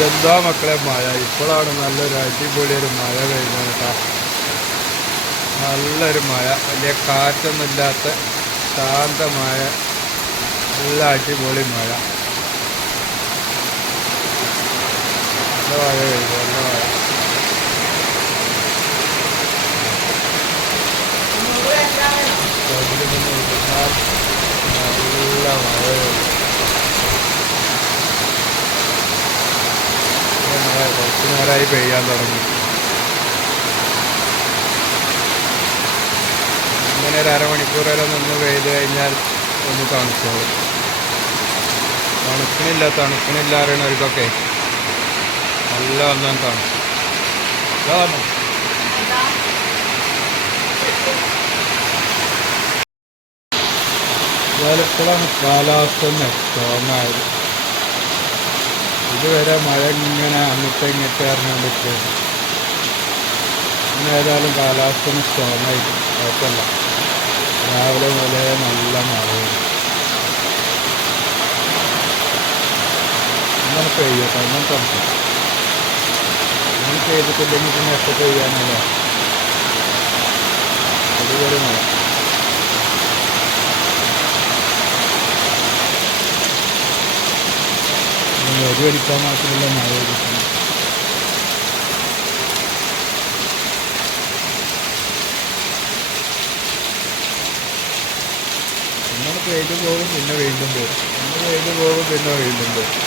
എന്താ മക്കളെ മഴ? ഇപ്പോഴാണ് നല്ലൊരു അടിപൊളി ഒരു മഴ പെയ്യുന്നത് കേട്ടോ. നല്ലൊരു മഴ. വലിയ കാറ്റൊന്നുമില്ലാത്ത ശാന്തമായ നല്ല അടിപൊളി മഴ. നല്ല മഴ പെയ്തു നല്ല മഴ. നല്ല മഴ പെയ്തു മഴ കുറച്ച് നേരമായി പെയ്യാൻ തുടങ്ങി. ഇങ്ങനെ ഒരു അരമണിക്കൂർ വരെ നിന്ന് പെയ്ത് കഴിഞ്ഞാൽ ഒന്ന് തണുത്തോളും. തണുക്കണില്ല തണുക്കണില്ല അറിയണവർക്കൊക്കെ നല്ല ഒന്നും വന്നോ. ഇപ്പോഴാണ് കാലാവസ്ഥ ഒന്ന് സ്ട്രോങ്ങായത് ഇതുവരെ മഴ ഇങ്ങനെ അങ്ങോട്ട് ഇങ്ങോട്ട് ഇറങ്ങിക്കൊണ്ടിരിക്കുകയാണ് ഇന്ന് ഏതായാലും കാലാവസ്ഥ ഒന്ന് സ്ട്രോങ് ആയിട്ട് കുഴപ്പമില്ല. രാവിലെ മുതലേ നല്ല മഴയാണ്. ഇങ്ങനെ പെയ്യട്ടെ ഇങ്ങനെ തണുക്കും ഇങ്ങനെ പെയ്തിട്ടില്ലെങ്കിൽ പിന്നെ എപ്പോൾ പെയ്യാനല്ലേ അടിപൊളി മഴ. ഒരു വലിപ്പം മാത്രമല്ല മഴ കിട്ടുന്നു ഇങ്ങനെ പെയ്ത് പോകും പിന്നെ വീണ്ടും പോകും ഇന്ന് പെയ്ത് പോകും പിന്നെ വീണ്ടും പോകും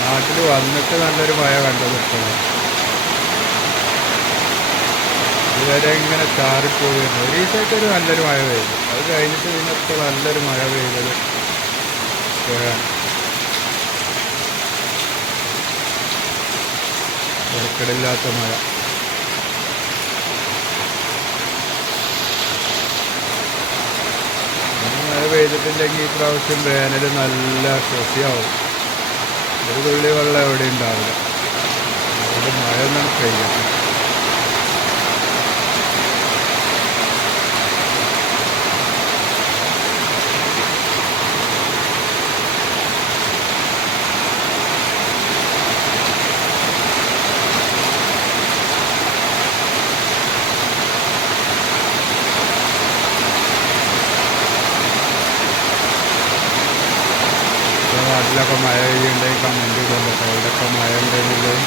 നാട്ടിൽ വന്നിട്ട് നല്ലൊരു മഴ കണ്ടത് ഇപ്പോഴാണ് ഇതുവരെ ഇങ്ങനെ ചാറിപ്പോയിരുന്നു. ഒരു ദിവസമായിട്ട് ഒരു നല്ലൊരു മഴ പെയ്തു. അത് കഴിഞ്ഞിട്ട് പിന്നെ ഇപ്പോൾ നല്ലൊരു മഴ പെയ്തത് ഇടക്കിടില്ലാത്ത മഴ. മഴ പെയ്തിട്ടില്ലെങ്കിൽ ഈ പ്രാവശ്യം വേനൽ നല്ല കൃഷിയാവും ഒരു തുള്ളി വെള്ളം എവിടെ ഉണ്ടാവില്ല. അതുകൊണ്ട് മഴ ഒന്നും പെയ്യണം നാട്ടിലൊക്കെ മഴ പെയ്യുണ്ടെങ്കിൽ കമന്റ് ഇടുമല്ലോ അവിടെയൊക്കെ മഴ ഉണ്ടെന്നുള്ളത്